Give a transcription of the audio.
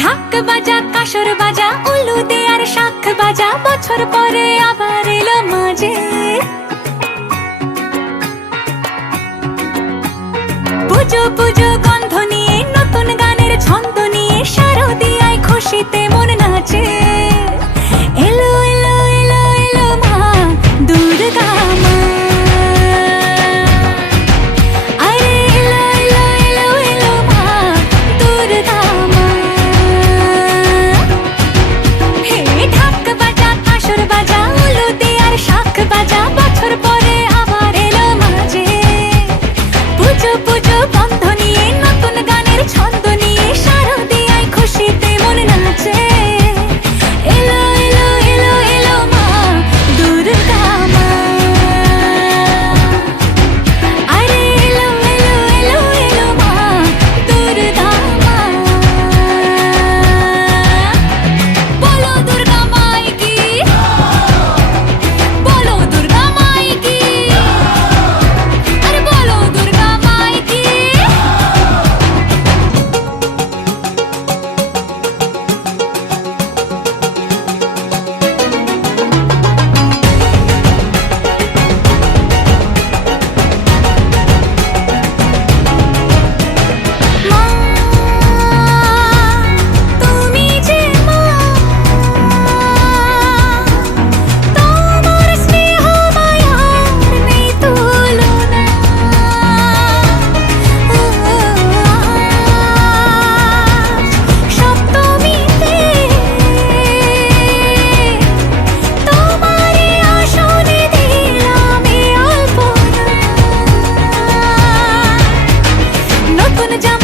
ঢাক বাজা কাসর বাজা উলু দে আর শাখ বাজা, বছর পরে আবার এলো মাঝে। পুজো পুজো গন্ধ নিয়ে নতুন গানের ছন্দ নিয়ে শারদিয়ায় খুশিতে মন নাচে। এলো এলো এলো এলো মা দুর্গা মা, আরে এলো এলো এলো এলো মা দুর্গা মা। হে ঢাক বাজা কাসর বাজা উলু দে আর শাখ বাজা, বছর পরে আবার এলো মাঝে। পুজো পুজো গন্ধ নিয়ে নতুন গানের ছন্দ নিয়ে শারদিয়ায় খুশিতে মন নাচে। এলো এলো এলো এলো মা দুর্গা মা, আরে এলো এলো এলো এলো মা দুর্গা মা। বলো দুর্গা মাই কি, বলো দুর্গা মাই কি, আরে বলো দুর্গা মাই কি। মা তুমি যে মা, তোমার স্নেহ মায়ার নেই তুলনা। সপ্তমীতে তোমারে আসনে দিলাম এই অল্পনা। নতুন জামা